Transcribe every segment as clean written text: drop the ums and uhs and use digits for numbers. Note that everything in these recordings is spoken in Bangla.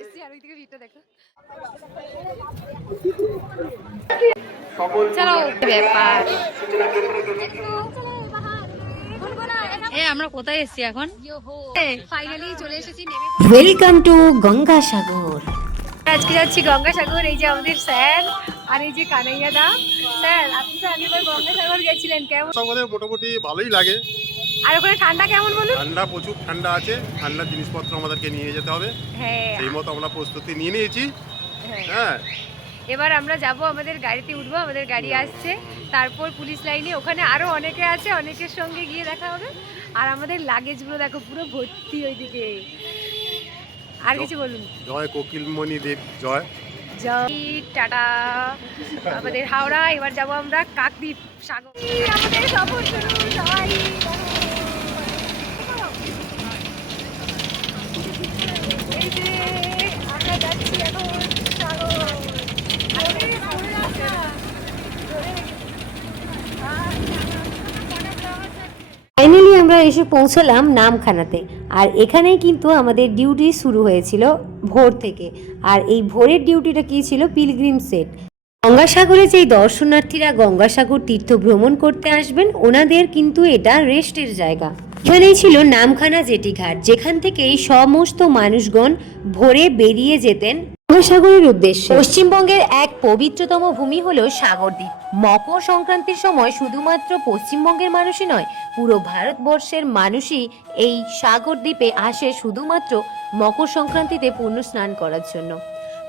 এসেছি আর ওইদিকে ভিড়টা দেখো। চলো ব্যাপার আমরা কোথায় এসেছি এখন? ফাইনালি চলে এসেছি। Welcome to Gangasagar. আজকে যাচ্ছি গঙ্গাসাগর। এই যে আমাদের স্যার আর এই যে কানাইয়া দা। স্যার আপনি তো আগেবার গঙ্গাসাগর গেছিলেন, কেমন? আমাদের মোটামুটি ভালোই লাগে। আর ওখানে ঠান্ডা কেমন বলুন? ঠান্ডা প্রচুর ঠান্ডা আছে, ঠান্ডার জিনিসপত্র আমাদেরকে নিয়ে যেতে হবে। হ্যাঁ, সেই মতো আমরা প্রস্তুতি নিয়ে নিয়েছি। হ্যাঁ, এবার আমরা যাব, আমাদের গাড়িতে উঠবো, আমাদের গাড়ি আসছে, তারপর পুলিশ লাইনে ওখানে আরো অনেকে আছে, অনেকের সঙ্গে গিয়ে দেখা হবে। আর আমাদের লাগেজগুলো দেখো পুরো ভর্তি ওইদিকে। আর কিছু বলুন? জয় কোকিলমণি দেব জয়। জয় টাটা। আমাদের হাওড়া, এবার যাব আমরা কাকদ্বীপ সাগর। আমাদের সফর শুরু। সবাই এই যে আমরা যাচ্ছি এখন সাগর। ফাইনালি আমরা এসে পৌঁছলাম নামখানাতে। আর এখানেই কিন্তু আমাদের ডিউটি শুরু হয়েছিল ভোর থেকে। আর এই ভোরের ডিউটিটা কি ছিল? Pilgrim set. গঙ্গাসাগরে যেই দর্শনার্থীরা গঙ্গাসাগর তীর্থ ভ্রমণ করতে আসবেন, ওনাদের কিন্তু এটা রেস্টের জায়গা। এখানেই ছিল নামখানা জেটি ঘাট, যেখান থেকে সমস্ত মানুষগণ ভোরে বেরিয়ে যেতেন গঙ্গাসাগরের উদ্দেশ্যে। পশ্চিমবঙ্গের এক পবিত্রতম ভূমি হলো সাগরদ্বীপ। মকর সংক্রান্তির সময় শুধুমাত্র পশ্চিমবঙ্গের মানুষই নয়, পুরো ভারতবর্ষের মানুষই এই সাগরদ্বীপে আসে শুধুমাত্র মকর সংক্রান্তিতে পুণ্য স্নান করার জন্য।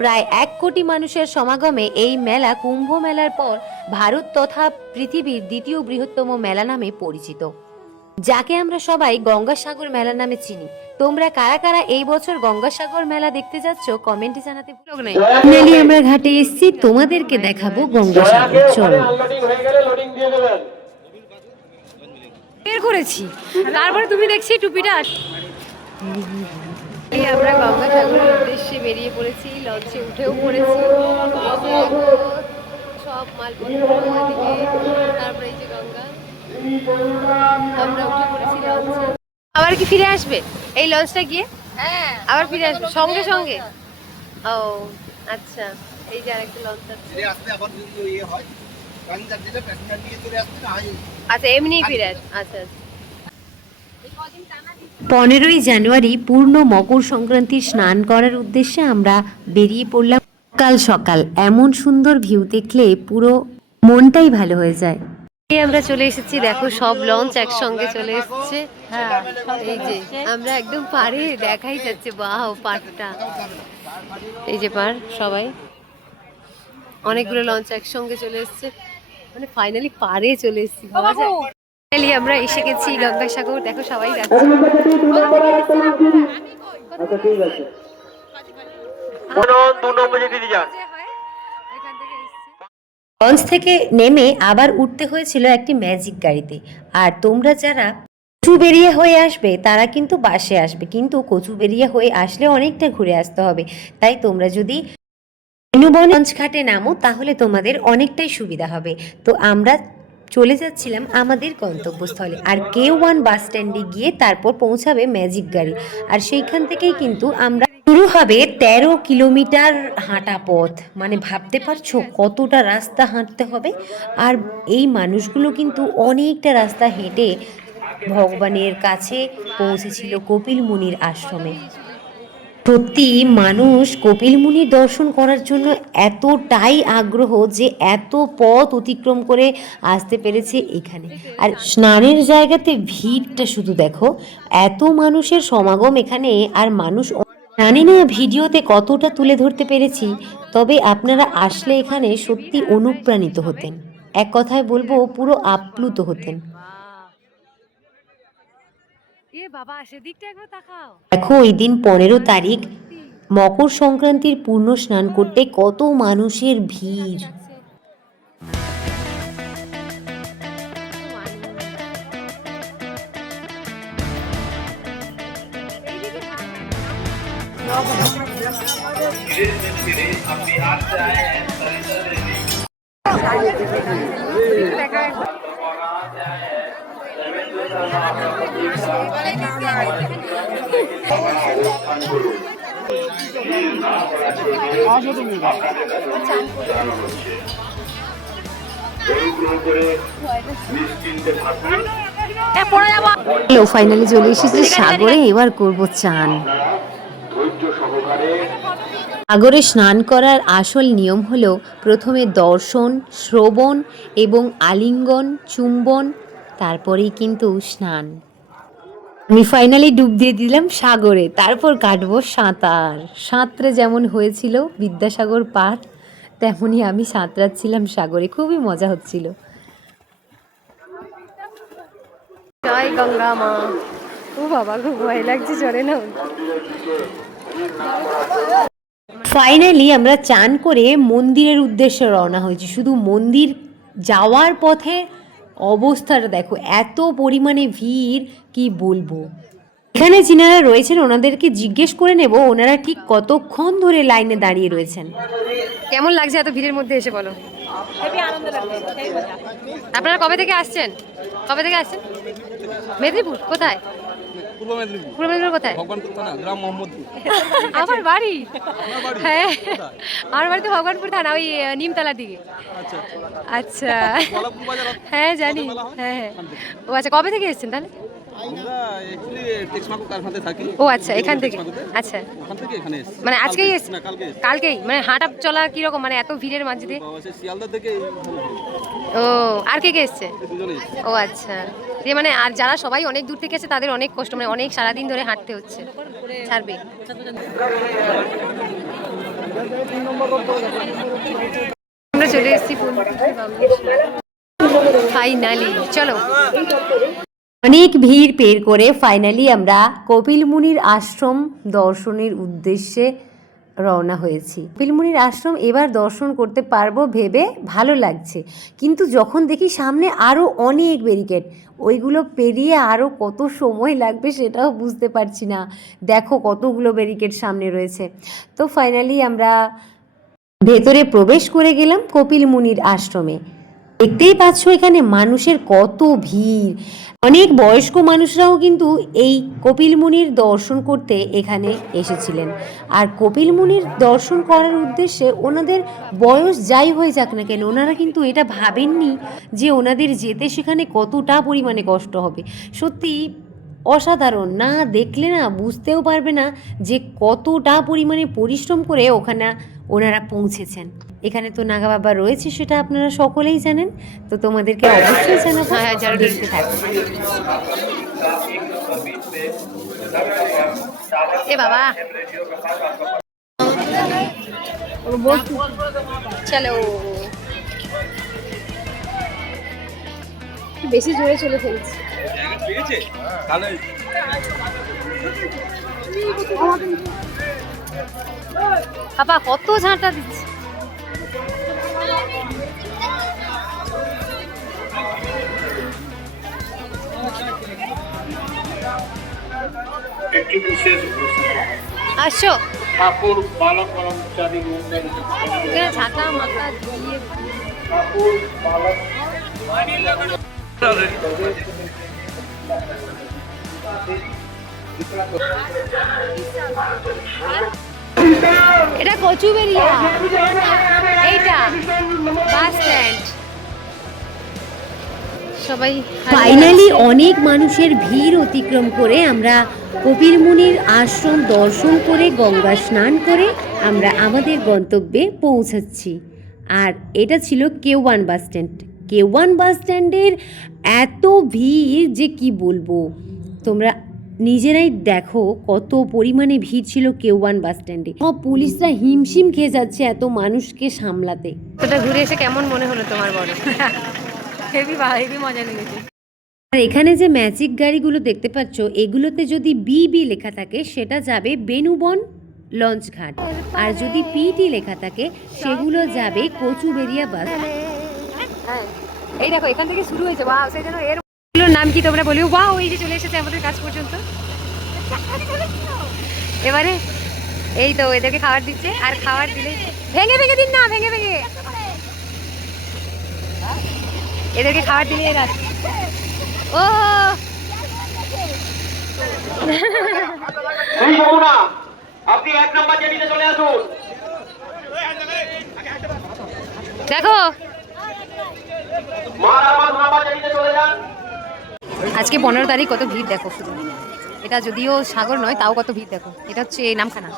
প্রায় 1 কোটি মানুষের সমাগমে এই মেলা কুম্ভ মেলার পর ভারত তথা পৃথিবীর দ্বিতীয় বৃহত্তম মেলা নামে পরিচিত, যাকে আমরা সবাই গঙ্গাসাগর মেলা নামে চিনি। তোমরা কারা কারা এই বছর গঙ্গাসাগর মেলা দেখতে যাচ্ছ কমেন্টে জানাতে ভুলো না। ফাইনালি আমরা ঘাটে এসেছি, তোমাদেরকে দেখাবো গঙ্গাসাগর। চলো। বের করেছি, তারপরে তুমি দেখছি টুপিটা। এই আমরা গঙ্গাসাগরের উদ্দেশ্যে বেরিয়ে পড়েছি, লঞ্চে উঠেও পড়েছি। সব মালপত্র ওদিকে, তারপরে এই যে গঙ্গা, আমরা উঠে পড়েছি লঞ্চে। আবার কি ফিরে আসবে এই লঞ্চটা গিয়ে? হ্যাঁ, আবার ফিরে আসবে সঙ্গে সঙ্গে। ও আচ্ছা, এই যে আরেকটা লঞ্চ আছে। আচ্ছা, এমনি ফিরে আসবে। আচ্ছা আচ্ছা। 15ই জানুয়ারি পূর্ণ মকর সংক্রান্তির স্নান করার উদ্দেশ্যে আমরা বেরিয়ে পড়লাম সকাল সকাল। এমন সুন্দর ভিউ দেখলে পুরো মনটাই ভালো হয়ে যায়। আমরা চলে এসেছি, দেখো সব লঞ্চ একসঙ্গে চলে এসেছে। এই যে আমরা একদম পাড়ে, দেখাই যাচ্ছে বাহ পাড়টা। এই যে পাড়, সবাই অনেকগুলো লঞ্চ একসঙ্গে চলে এসেছে, মানে ফাইনালি পাড়ে চলে এসেছি। ফাইনালি আমরা এসে গেছি গঙ্গাসাগর। দেখো সবাই যাচ্ছে। লঞ্চ থেকে নেমে আবার উঠতে হয়েছিল একটি ম্যাজিক গাড়িতে। আর তোমরা যারা কচুবেড়িয়া হয়ে আসবে তারা কিন্তু বাসে আসবে, কিন্তু কচুবেড়িয়া হয়ে আসলে অনেকটা ঘুরে আসতে হবে। তাই তোমরা যদি বেনুবন লঞ্চ ঘাটে নামো তাহলে তোমাদের অনেকটাই সুবিধা হবে। তো আমরা চলে যাচ্ছিলাম আমাদের গন্তব্যস্থলে। আর K1 বাস স্ট্যান্ডে গিয়ে তারপর পৌঁছাবে ম্যাজিক গাড়ি। আর সেইখান থেকেই কিন্তু আমরা শুরু হবে 13 কিলোমিটার হাঁটা পথ। মানে ভাবতে পারছো কতটা রাস্তা হাঁটতে হবে। আর এই মানুষগুলো কিন্তু অনেকটা রাস্তা হেঁটে ভগবানের কাছে পৌঁছেছিল কপিল মুনির আশ্রমে। সত্যি মানুষ কপিল মুনির দর্শন করার জন্য এতটাই আগ্রহ যে এত পথ অতিক্রম করে আসতে পেরেছে এখানে। আর স্নানের জায়গাতে ভিড়টা শুধু দেখো, এত মানুষের সমাগম এখানে। আর মানুষ, জানি না ভিডিওতে কতটা তুলে ধরতে পেরেছি, তবে আপনারা আসলে এখানে সত্যি অনুপ্রাণিত হতেন। এক কথায় বলবো পুরো আপ্লুত হতেন। দেখো ওই দিন 15 তারিখ মকর সংক্রান্তির পূর্ণ স্নান করতে কত মানুষের ভিড়। ফাইনালি চলে এসেছি সাগরে, এবার করব চান। সাগরে স্নান করার আসল নিয়ম হলো প্রথমে দর্শন, শ্রবণ এবং আলিঙ্গন, চুম্বন, তারপরেই কিন্তু স্নান। আমি ফাইনালি ডুব দিয়ে দিলাম সাগরে, তারপর কাটবো সাঁতার। সাঁতরে যেমন হয়েছিল বিদ্যাসাগর পার, তেমনই আমি সাঁতরাচ্ছিলাম সাগরে, খুবই মজা হচ্ছিল। জয় গঙ্গা মা। ও বাবা, খুব ভয় লাগছে, চলে না। ফাইনালি আমরা চান করে মন্দিরের উদ্দেশ্যে রওনা হয়েছি। শুধু মন্দির যাওয়ার পথে অবস্থাটা দেখো, এত পরিমাণে ভিড় কি বলবো। এখানে যিনারা রয়েছেন ওনাদেরকে জিজ্ঞেস করে নেব ওনারা ঠিক কতক্ষণ ধরে লাইনে দাঁড়িয়ে রয়েছেন। কেমন লাগছে এত ভিড়ের মধ্যে এসে, বলো? আপনারা কবে থেকে আসছেন? কবে থেকে আসছেন? মেদিনীপুর? কোথায়? পূর্ব মেদিনীপুর কোথায়? আমার বাড়ি, হ্যাঁ আমার বাড়ি তো ভগবানপুর থানা, ওই নিমতলার দিকে। আচ্ছা হ্যাঁ জানি, হ্যাঁ হ্যাঁ। ও আচ্ছা, কবে থেকে এসেছেন তাহলে? ও আচ্ছা, এখান থেকে। আচ্ছা, মানে আজকেই এসেছেন? কালকেই? মানে হাঁটা চলা কিরকম, মানে এত ভিড়ের মাঝে দিয়ে? ও, আর কে কে এসছে? ও আচ্ছা, দিয়ে মানে আর যারা সবাই অনেক দূর থেকে এসে তাদের অনেক কষ্ট, মানে অনেক সারাদিন ধরে হাঁটতে হচ্ছে। ছাড়বে। আমরা চলে এসেছি ফাইনালি, চলো। অনেক ভিড় পের করে ফাইনালি আমরা কপিল মুনির আশ্রম দর্শনের উদ্দেশ্যে রওনা হয়েছি। কপিল মুনির আশ্রম এবার দর্শন করতে পারবো ভেবে ভালো লাগছে, কিন্তু যখন দেখি সামনে আরও অনেক ব্যারিকেড, ওইগুলো পেরিয়ে আরও কত সময় লাগবে সেটাও বুঝতে পারছি না। দেখো কতগুলো ব্যারিকেড সামনে রয়েছে। তো ফাইনালি আমরা ভেতরে প্রবেশ করে গেলাম কপিল মুনির আশ্রমে। দেখতেই পাচ্ছ এখানে মানুষের কত ভিড়। অনেক বয়স্ক মানুষরাও কিন্তু এই কপিল মুনির দর্শন করতে এখানে এসেছিলেন। আর কপিল মুনির দর্শন করার উদ্দেশ্যে ওনাদের বয়স যাই হয়ে যাক না কেন, ওনারা কিন্তু এটা ভাবেননি যে ওনাদের যেতে সেখানে কতটা পরিমাণে কষ্ট হবে। সত্যি অসাধারণ, না দেখলে না বুঝতেও পারবে না যে কতটা পরিমাণে পরিশ্রম করে ওখানে ওনারা পৌঁছেছেন। এখানে তো নাগা বাবা রয়েছে, সেটা আপনারা সকলেই জানেন, তো তোমাদেরকে অবশ্যই জানাবো। হ্যাঁ, যারা দেখতে থাকো। এ বাবা, চলো। বেশি জোরে চলে ফেলছি। বাবা কত ঝাঁটা দিচ্ছে। আসো ঠাকুর বালক কর্মচারী ঝাঁটা মাথা দিয়ে ঠাকুর বালক। এটা কচুবেরিয়া, এইটা বাস স্ট্যান্ড। সবাই ফাইনালি অনেক মানুষের ভিড় অতিক্রম করে আমরা কপিল মুনির আশ্রম দর্শন করে গঙ্গা স্নান করে আমরা আমাদের গন্তব্যে পৌঁছাচ্ছি। আর এটা ছিল কেওয়ান বাস স্ট্যান্ড। কেওয়ান বাস স্ট্যান্ডের এত ভিড় যে কি বলবো, তোমরা নিজেরাই দেখো কত পরিমাণে ভিড় ছিল কেওয়ান বাস স্ট্যান্ডে। সব পুলিশরা হিমশিম খেয়ে যাচ্ছে এত মানুষকে সামলাতে। তোটা ঘুরে এসে কেমন মনে হলো তোমার? বড় হেভি মজা লেগেছে। আর এখানে যে ম্যাজিক গাড়িগুলো দেখতে পাচ্ছ, এগুলোতে যদি বিবি লেখা থাকে সেটা যাবে বেনুবন লঞ্চ ঘাট, আর যদি পিটি লেখা থাকে সেগুলো যাবে কচুবেরিয়া বাস। এই দেখো এখান থেকে শুরু হয়েছে, ওয়াও, সেই জন্য এর নাম কি তোমরা বলিও? ওয়াও, এই যে চলে এসেছে আমাদের কাছ পর্যন্ত। এবারে এই তো এদেরকে খাবার দিচ্ছে, আর খাবার দিলে ভেঙে ভেঙে দিন না, ভেঙে ভেঙে এদেরকে খাবার দিলে এরা। ও আপনি এক নাম্বার জেটিতে চলে আসুন। দেখো মহারাজ আমার 2 নাম্বার জেটিতে চলে যান। আজকে 15 তারিখ, কত ভিড় দেখো শুধু। এটা যদিও সাগর নয়, তাও কত ভিড় দেখো। এটা হচ্ছে নামখানা,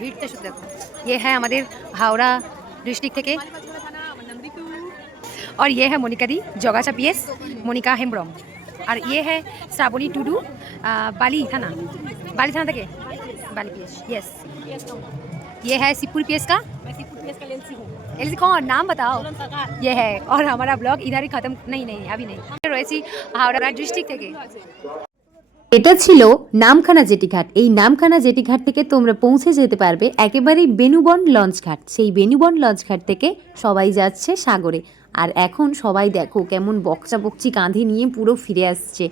ভিড়টা শুধু দেখো। ये है আমাদের হাওড়া ডিস্ট্রিক্ট থেকে। और ये है मोनिका दी जोगाचा पीएस मोनिका हेम्ब्रम। और ये है श्रावणी टुडू बाली थाना থেকে बाली पीएस। यस, ये है शिवपुर पीएस का। एलसी कौन, नाम बताओ। ये है। और हमारा ब्लॉग इधर ही खत्म, नहीं अभी नहीं, রয়েছি হাওড়া ডিস্ট্রিক্ট থেকে। এটা ছিল নামখানা জেটিঘাট। এই নামখানা জেটিঘাট থেকে তোমরা পৌঁছে যেতে পারবে একেবারেই বেনুবন লঞ্চ ঘাট। সেই বেনুবন লঞ্চ ঘাট থেকে সবাই যাচ্ছে সাগরে। আর এখন সবাই দেখো কেমন বকচি কাঁধে নিয়ে পুরো ফিরে আসছে।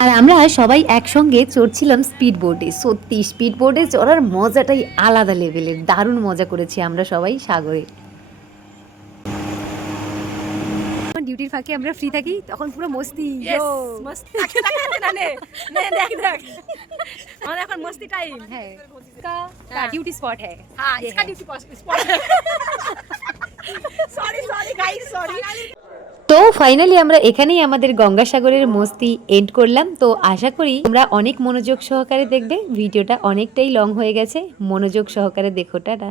আর আমরা সবাই একসঙ্গে চড়ছিলাম স্পিড বোটে। সত্যি স্পিড বোটে চড়ার মজাটাই আলাদা লেভেলের। দারুণ মজা করেছি আমরা সবাই সাগরে। ডিউটির ফাঁকে আমরা ফ্রি থাকি, তখন পুরো মস্তি। मस्ती ना ने देख हमारा এখন मस्ती टाइम হ্যাঁ, इसका ड्यूटी स्पॉट है। हां ये इसका है। Duty spot sorry guys sorry. তো ফাইনালি আমরা এখানেই আমাদের গঙ্গাসাগরের মস্তি এন্ড করলাম। তো আশা করি তোমরা অনেক মনোযোগ সহকারে দেখবে। ভিডিওটা অনেকটাই লং হয়ে গেছে, মনোযোগ সহকারে দেখো। টাটা।